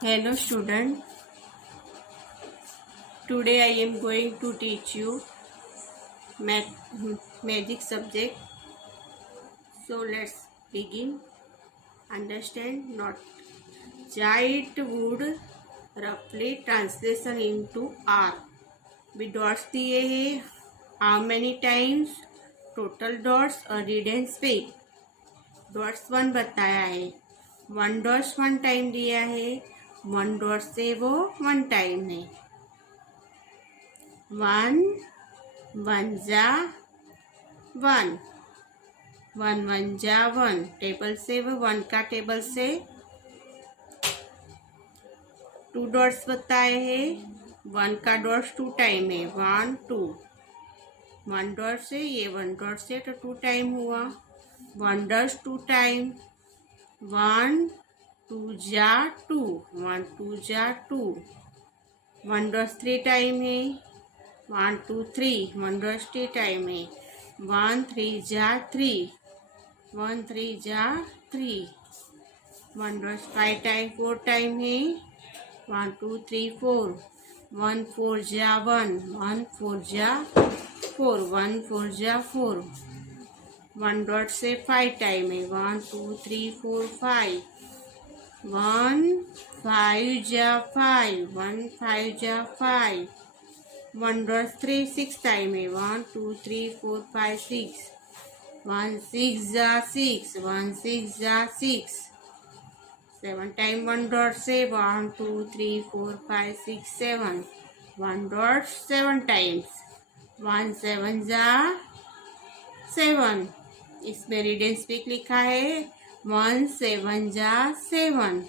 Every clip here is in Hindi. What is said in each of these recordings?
Hello student, today I am going to teach you magic subject. So let's begin. Understand not. Giant wood roughly translation into R. भी डॉट्स दिए हैं. How many times? Total dots और रीड एंड स्पीक. डॉट्स 1 बताया है. 1 डॉट्स 1 टाइम दिया है. 1 डॉट से वो 1 टाइम है. 1 1 जा 1 1 1 जा 1 टेबल से वो 1 का टेबल से 2 डॉट्स बताए हैं. 1 का डॉट्स 2 टाइम है. 1 2 1 डॉट से ये 1 डॉट से तो 2 टाइम हुआ. 1 डॉट्स 2 टाइम. 1 2 जा 2 1 2 जा 2. 1 डॉट्स 3 टाइम है. 1 2 3 1 डॉट्स 3 टाइम है. 1 3 जा 3 1 3 जा 3. 1 डॉट्स 5 टाइम 4 टाइम है. 1 2 3 4 1 4 जा 1 1 4 जा 4 1 4 जा 4. 1 डॉट से 5 टाइम है. 1 2 3 4 5 1 5 जा 5 1 5 जा 5. 1 डॉट 3 6 टाइम है. 1 2 3 4 5 6 1 6 जा 6 1 6 जा 6. 7 टाइम 1 डॉट से 1 2 3 4 5 6 7 1 डॉट 7 टाइम्स. 1 7 जा 7. इसमें रीड एंड स्पीक लिखा है. 1 7 जा 7.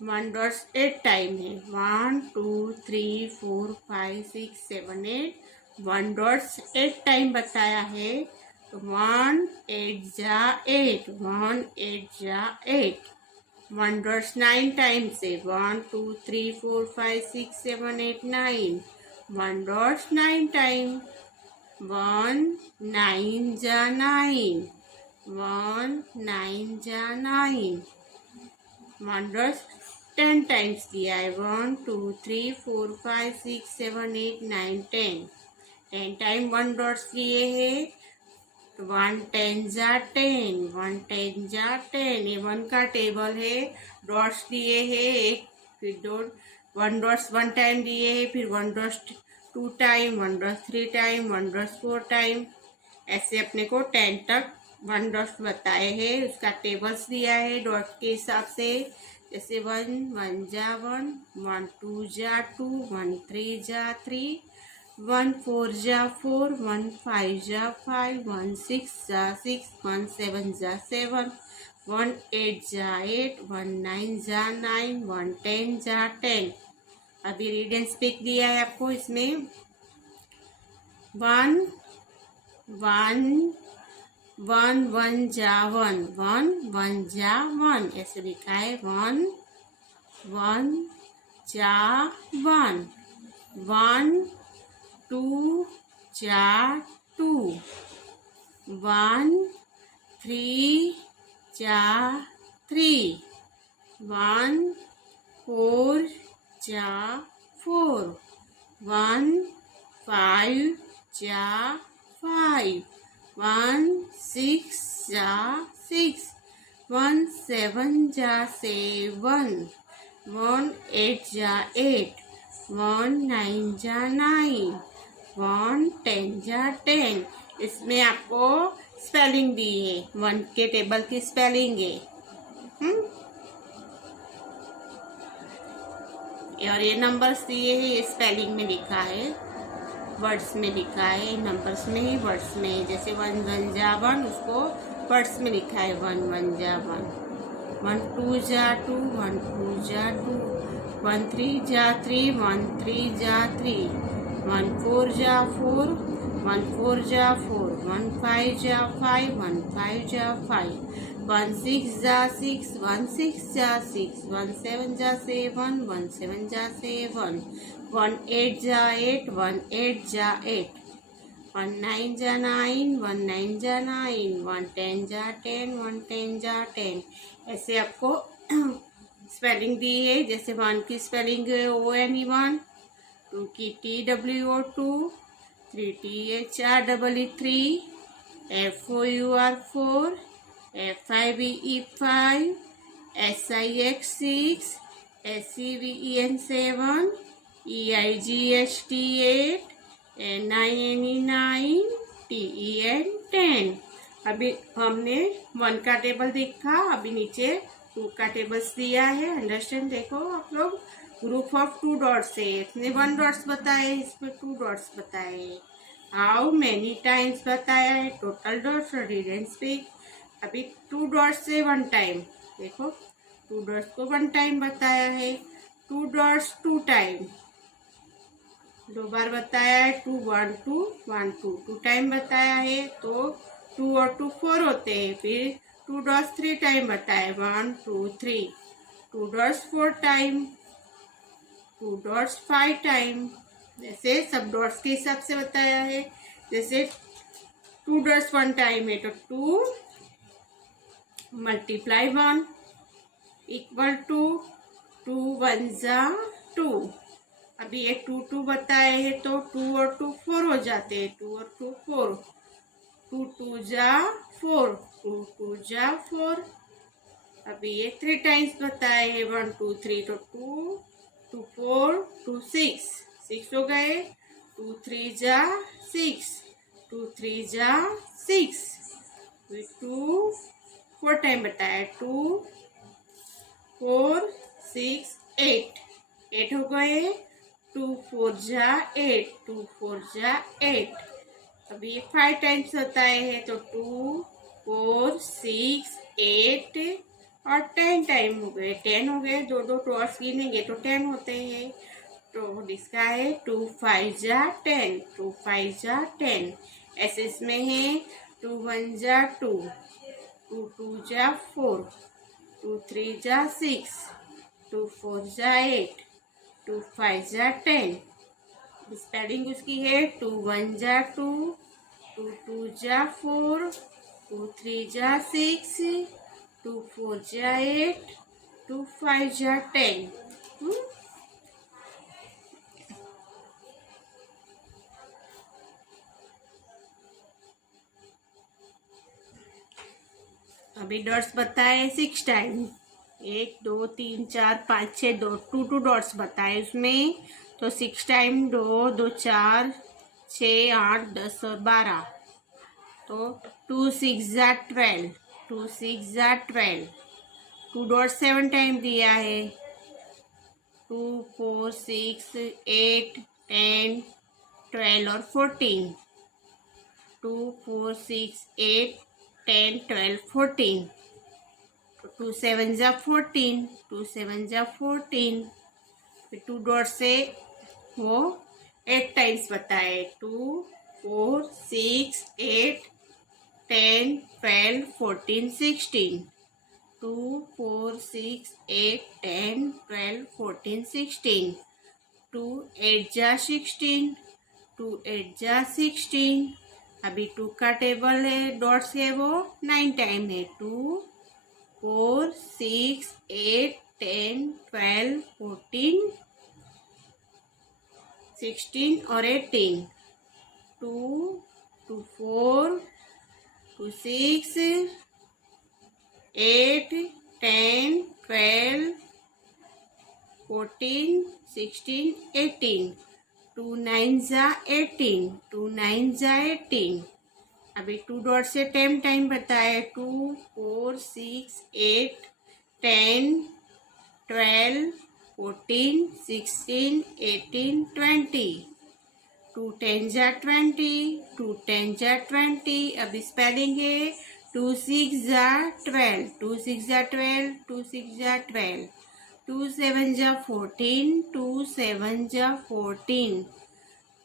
1 डॉट्स 8 टाइम है. 1 2 3 4 5 6 7 8 1 डॉट्स 8 टाइम बताया है. 1 8 जा 8 1 8 जा 8. 1 डॉट्स 9 टाइम से 1 2 3 4 5 6 7 8 9 1 डॉट्स 9 टाइम. 1 9 जा 9 1 9 जा 9. 1 डॉट्स 10 टाइम्स दिया है. 1 2 3 4 5 6 7 8 9 10. 10 टाइम 1 डॉट्स दिए है. 1 10 जा 10 1 10 जा 10. ये 1 का टेबल है. डॉट्स दिए है एक. फिर 1 डॉट्स 1 टाइम दिए है. फिर 1 dots 2 time 1 dots 3 time 1 dots 4 time. ऐसे अपने को 10 तक 1 डॉट्स बताए हैं. उसका टेबल्स दिया है डॉट्स के हिसाब से. जैसे 1 1 जा 1 1 2 जा 2 1 3 जा 3 1 4 जा 4 1 5 जा 5 1 6 जा 6 1 7 जा 7 1 8 जा 8 1 9 जा 9 1 10 जा 10. अभी रीड एंड स्पीक दिया है आपको. इसमें 1 1 1 1 जा 1 1 1 जा 1 ऐसे लिखा है. 1 1 जा 1 1 2 जा 2 1 3 जा 3 1 4 जा 4 1 5 जा 5 1 6 जा 6 1 7 जा 7 1 8 जा 8 1 9 जा 9 1 10 जा 10. इसमें आपको स्पेलिंग दी है. 1 के टेबल की स्पेलिंग है. और ये नंबर्स दिए है. ये स्पेलिंग में लिखा है. वर्ड्स में लिखा है. नंबर्स में ही वर्ड्स में. जैसे 1 1 जा 1 उसको वर्ड्स में लिखा है. 1 1 जा 1 1 2 जा 2 1 2 जा 2 1 3 जा 3 1 3 जा 3 1 4 जा 4 1 4 जा 4 1 5 जा 5 1 5 जा 5 1 6 जा 6 1 6 जा 6 1 7 जा 7 1 7 जा 7 1 8 जा 8 1 8 जा 8 1 9 जा 9 1 9 जा 9 1 10 जा 10 1 10 जा 10. ऐसे आपको स्पेलिंग दी है, जैसे 1 की स्पेलिंग है ONE1, 2 की TWO2, 3 THREE3, FOUR4, FIVE5, SIX6, SEVEN7, EIGHT8, NINE9, TEN10। अभी हमने 1 का टेबल देखा, अभी नीचे 2 का टेबल्स दिया है। अंडरस्टैंड, देखो आप लोग, ग्रुप ऑफ 2 डॉट्स है, इसने 1 डॉट्स बताए, इसमें 2 डॉट्स बताए। हाउ मैनी टाइम्स बताया है, टोटल डॉट्स और डिडंट स्पीक। अभी 2 डॉट्स से 1 टाइम, देखो 2 डॉट्स को 1 टाइम बताया है, 2 डॉट्स 2 टाइम, 2 बार बताया है, 2 1 2 1 2 2 टाइम बताया है, तो 2 और 2 4 होते हैं। फिर 2 डॉट्स 3 टाइम बताया, 1 2 3, 2 डॉट्स 4 टाइम, 2 डॉट्स 5 टाइम, जैसे सब डॉट्स के हिसाब से बताया है। जैसे 2 डॉट्स 1 टाइम है तो 2 मल्टीप्लाई 1 इक्वल टू 2 1 जा 2। अभी ये 2 2 बताए हैं तो 2 और 2 4 हो जाते हैं, 2 और 2 4, 2 2 जा 4, 2 2 जा 4। अभी ये 3 टाइम्स बताए हैं, 1 2 3, तो 2 2 4 2 6 6 हो गए, 2 3 जा 6, 2 3 जा 6, 2 4 टाइम बताया, 2 4 6 8 8 हो गए, 2 4 जा 8, 2 4 जा 8। अभी ये 5 टाइम्स बताए हैं तो 2 4 6 8 और 10 टाइम हो गए, 10 हो गए, 2 2 डॉट्स गिनेंगे तो 10 होते हैं। तो इसका है 2 5 जा 10, 2 5 जा 10। ऐसे इसमें है 2 1 जा 2, 2 2 जा 4, 2 3 जा 6, 2 4 जा 8, 2 5 जा 10। स्पेलिंग उसकी है 2 1 जा 2, 2 2 जा 4, 2 3 जा 6, 2 4 जा 8, 2 5 जा 10। अभी डॉट्स बताए 6 टाइम, 1 2 3 4 5 6, 2 2 डॉट्स बताए उसमें, तो 6 टाइम 2 2 4 6 8 10 और 12, तो 2 6 जा 12, 2 6 जा 12। 2 डॉट 7 टाइम दिया है, 2 4 6 8 10 12 और 14, 2 4 6 8 10 12 14, 2 7 जा 14, 2 7 जा 14। फिर 2 डॉट से वो 8 टाइम्स बताए, 2 4 6 8 10 12 14 16, 2 4 6 8 10 12 14 16, 2 8 जा 16, 2 8 जा 16। अभी 2 का टेबल है, डॉट्स है वो 9 टाइम है, 2 4 6 8 10 12 14 16 और 18, 2 2 4 2 6 8 10 12 14 16 18, 2 9 जा 18, 2 9 जा 18। अभी 2 डॉट से 10 टाइम बताया, 2 4 6 8 10 12 14 16 18 20, 2 10 जा 20, 2 10 जा 20। अभी स्पेलिंग है 2 6 जा 12, 2 6 जा 12, 2 6 जा 12, 2 7 जा 14, 2 7 जा 14,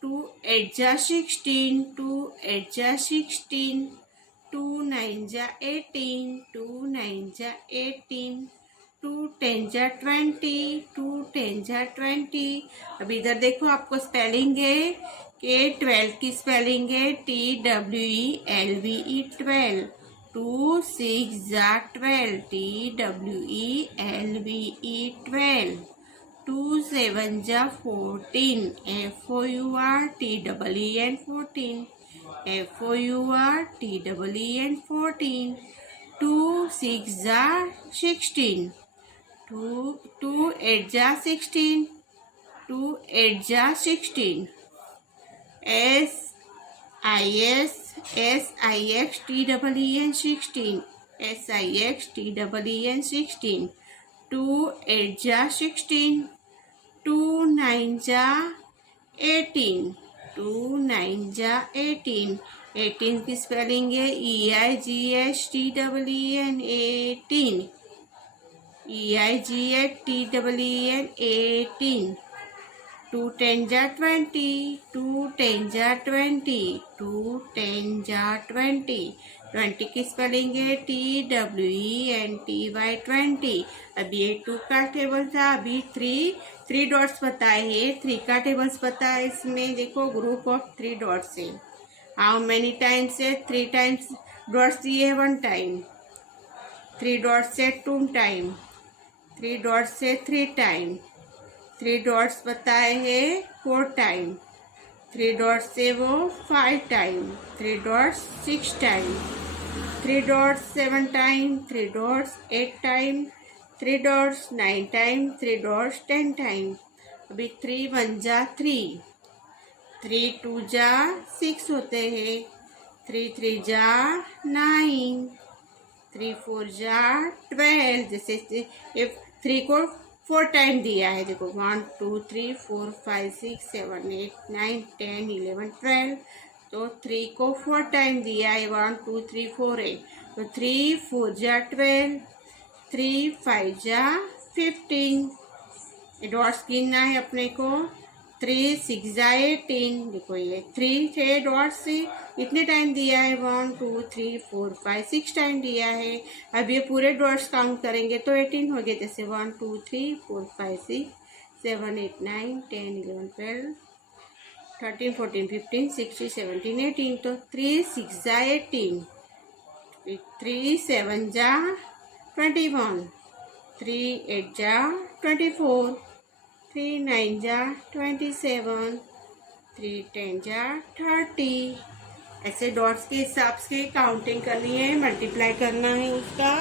2 8 जा 16, 2 8 जा 16, 2 9 जा 18, 2 9 जा 18, 2 10 जा 20, 2 10 जा 20। अभी इधर देखो, आपको स्पेलिंग है कि 12 की स्पेलिंग है TWELVE 12, 2 6 जा 12, TWELVE 12. 2 7 जा 14, FOURTEEN 14, FOURTEEN 14. 2 6 जा 16, 2 8 जा 16, 2 8 जा 16. SIXTEEN 16, SIXTEEN 16. 2 8 जा 16, 2 9 जा 18, 2 9 जा 18. 18 की स्पेलिंग है EIGHTEEN 18, EIGHTEEN 18. 2 10 जा 20, 2 10 जा 20, 2 10 जा 20. 20 की स्पेलिंग है TWENTY 20. अभी ये 2 का टेबल था, अभी 3 डॉट्स बताए हैं. 3 का टेबल्स पता है. इसमें देखो ग्रुप ऑफ 3 डॉट्स है. हाउ मेनी टाइम्स है? 3 टाइम्स डॉट्स दिए है 1 टाइम. 3 डॉट्स से 2 टाइम, 3 डॉट्स से 3 टाइम. 3 डॉट्स बताए हैं 4 टाइम. 3 डॉट्स से वो 5 time. 3 dots 6 time. 3 dots 7 time. 3 dots 8 time. 3 dots 9 time. 3 dots 10 time. अभी 3 1 जा 3, 3 2 जा 6 होते हैं. 3 3 जा 9, 3 4 जा 12. जैसे 3 को 4 टाइम दिया है. देखो 1 2 3 4 5 6 7 8 9 10 11 12. तो 3 को 4 टाइम दिया है. 1 2 3 4 है. तो 3 4 जा 12, 3 5 जा 15. डॉट्स गिनना है अपने को. 3 6 जा 18. देखो ये 3 थे डॉट्स से इतने टाइम दिया है. 1 2 3 4 5 6 टाइम दिया है. अब ये पूरे डॉट्स काउंट करेंगे तो 18 हो गए. जैसे 1 2 3 4 5 6 7 8 9 10 11 12 13 14 15 16 17 18. तो 3 6 जा 18, 3 7 जा 21, 3 8 जा 24, 3 9 जा 27, 3 10 जा 30. ऐसे डॉट्स के हिसाब से काउंटिंग करनी है, मल्टीप्लाई करना है उसका.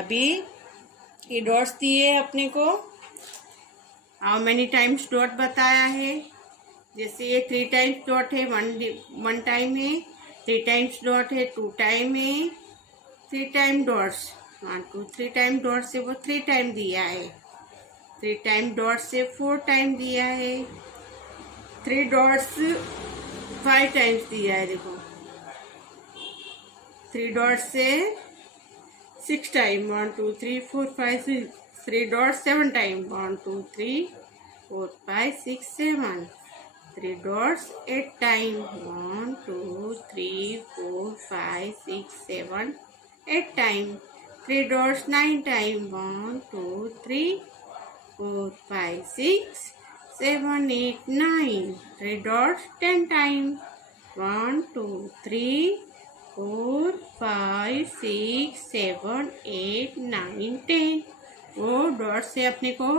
अभी ये डॉट्स दिए अपने को. हाउ मेनी टाइम्स डॉट बताया है. जैसे ये 3 टाइम्स डॉट है, 1 टाइम है. 3 टाइम्स डॉट है, 2 टाइम है. 3 टाइम डॉट्स 1 2 3 टाइम डॉट से वो 3 टाइम दिया है. 3 टाइम डॉट से 4 टाइम दिया है. 3 डॉट्स 5 टाइम्स दिया है. देखो 3 डॉट्स से 6 time 1 2 3 4 5 6. 3 dots 7 time 1 2 3 4 5 6 7. 3 dots 8 time 1 2 3 4 5 6 7 8 time. 3 dots 9 time 1 2 3 4 5 6 7 8 9. 3 dots 10 times 1 2 3 4 5 6 7 8 9 10. वो डॉट से अपने को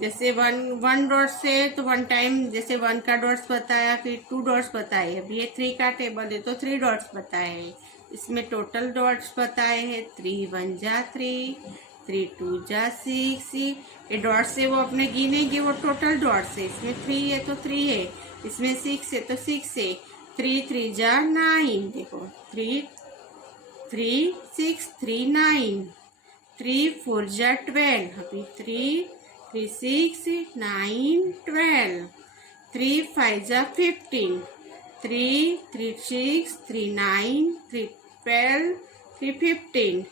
जैसे वन डॉट से तो 1 टाइम, जैसे 1 का डॉट्स बताया, फिर 2 डॉट्स बताए. अब ये 3 का टेबल है तो 3 डॉट्स बताए. इसमें टोटल डॉट्स बताए हैं 3 1 जा 3, 3 2 जा 6. ये डॉट से वो अपने गिनेंगे, वो टोटल डॉट्स है. इसमें 3 है तो 3 है, इसमें 6 है तो 6 है. 3 3 जा 9. देखो 3 3 6 3 9. 3 4 जा 12. अभी 3 3 6 9 12. 3 5 जा 15. 3 3 6 3 9 3 12 3 15.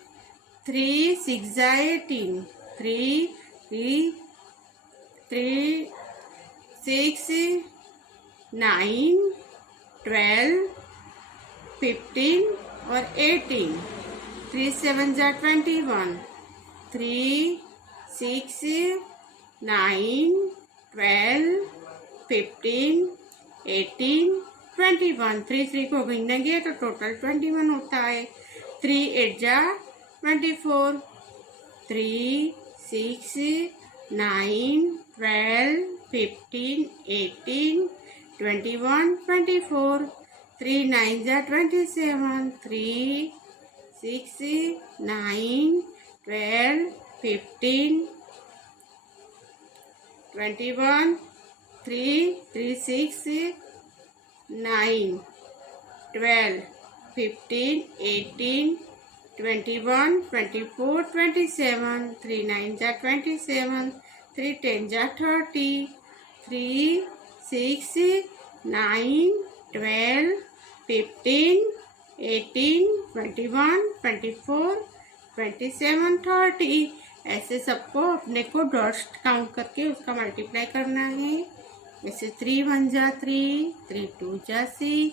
3 6 जा 18. 3 3 3 6 9 12 15 और 18. 3 7 जा 21. 3 6 9 12 15 18 21, 3 3 को गिनेंगे तो टोटल 21 होता है। 3 8 जा 24, 3 6 9 12 15 18 21 24, 3 9 जा 27, 3 6 9 12 15 21, 3 3 6 9 12 15 18 21 24 27, 3 9 जा 27, 3 10 जा 30, 3 6 9 12 15 18 21 24 27 30। ऐसे सबको अपने को डॉट्स काउंट करके उसका मल्टीप्लाई करना है। जैसे 3 1 जा 3, 3 2 जा 6,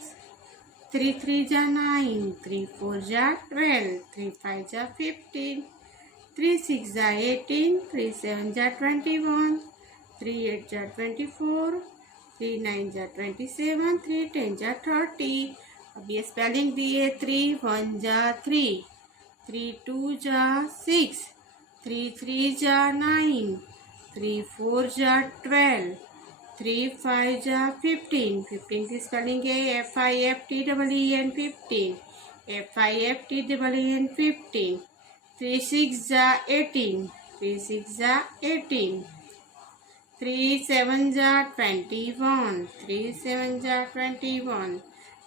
3 3 जा 9, 3 4 जा 12, 3 5 जा 15, 3 6 जा 18, 3 7 जा 21, 3 8 जा 24, 3 9 जा 27, 3 10 जा 30। अब ये स्पेलिंग दिए। 3 1 जा 3, 3 2 जा 6, 3 3 जा 9, 3 4 जा 12, 3 5 जा 15, 15 की स्पेलिंग है FIFTEEN 15, FIFTEEN 15, 3 6 जा 18, 3 6 जा 18, 3 7 जा 21, 3 7 जा 21,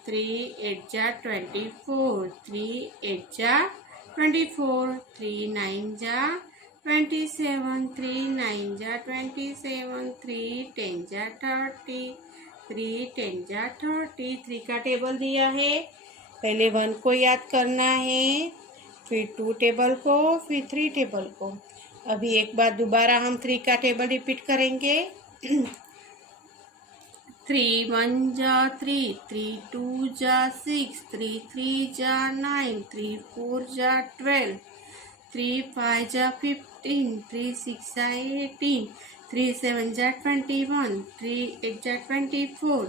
3 8 जा 24, 3 8 जा 24, 3 9 जा 27, 3 9 जा 27, 3 10 जा 30, 3 10 जा 30। 3 का टेबल दिया है। पहले 1 को याद करना है, फिर 2 टेबल को, फिर 3 टेबल को। अभी एक बार दोबारा हम 3 का टेबल रिपीट करेंगे। 3 1 जा 3, 3 2 जा 6, 3 3 जा 9, 3 4 जा 12, 3 5 जा 15, 3 6 जा 18, 3 7 जा 21, 3 8 जा 24,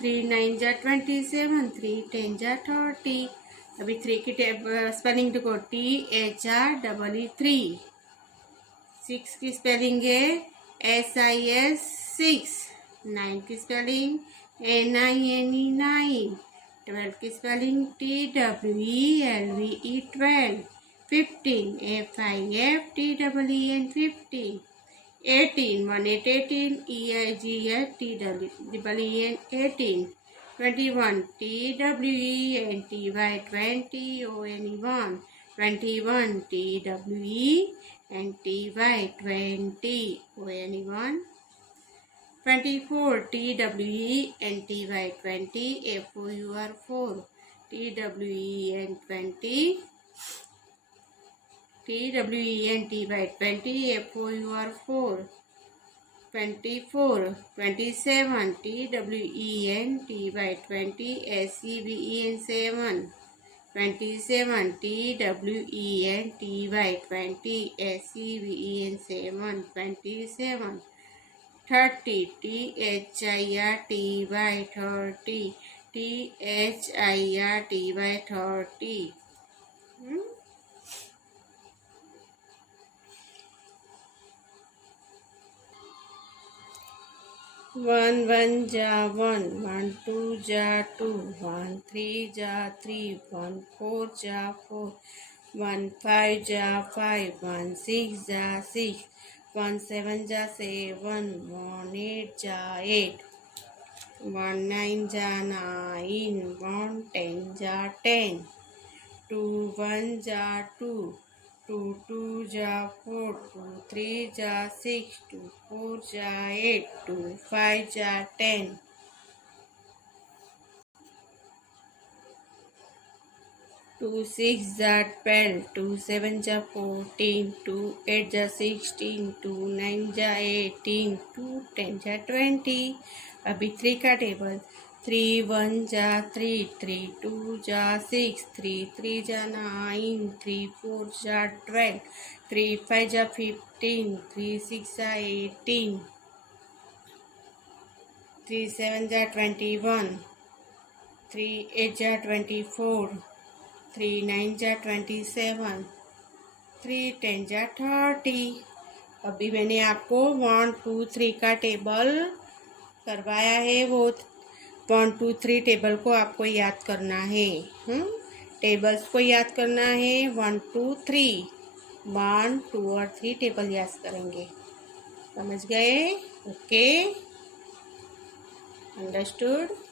3 9 जा 27, 3 10 जा 30। अभी 3 की स्पेलिंग देखो, THREE। 6 की स्पेलिंग है SIS 6। 9 की स्पेलिंग NINE 9। 12 की spelling TWELVE 12। 15 FIFTEEN 15। 18 1 8 18 EIGHTEEN 18। 21 TWENTY 20 ONE 21 TWENTY 20 ONE 24 TWENTY 20 FOUR 4 TWEN 20 TWENTY 20 FOUR 4 24 27 TWENTY 20 SEVEN 7 27 TWENTY 20 SEVEN 7 27 30 THIRTY 30 THIRTY 30। 1 1 जा 1, 1 2 जा 2, 1 3 जा 3, 1 4 जा 4, 1 5 जा 5, 1 6 जा 6, 1 7 जा 7, 1 8 जा 8, 1 9 जा 9, 1 10 जा 10, 2 1 जा 2, 2 2 जा 4, 2 3 जा 6, 2 4 जा 8, 2 5 जा 10, 2 6 जा 12, 2 7 जा 14, 2 8 जा 16, 2 9 जा 18, 2 10 जा 20। अभी 3 का टेबल। 3 1 जा 3, 3 2 जा 6, 3 3 जा 9, 3 4 जा 12, 3 5 जा 15, 3 6 जा 18, 3 7 जा 21, 3 8 जा 24, 3 9 जा 27, 3 10 जा 30। अभी मैंने आपको 1 2 3 का टेबल करवाया है, वो 1 2 3 टेबल को आपको याद करना है। टेबल्स को याद करना है, 1 2 3, 1 2 और 3 टेबल याद करेंगे। समझ गए? Okay, understood.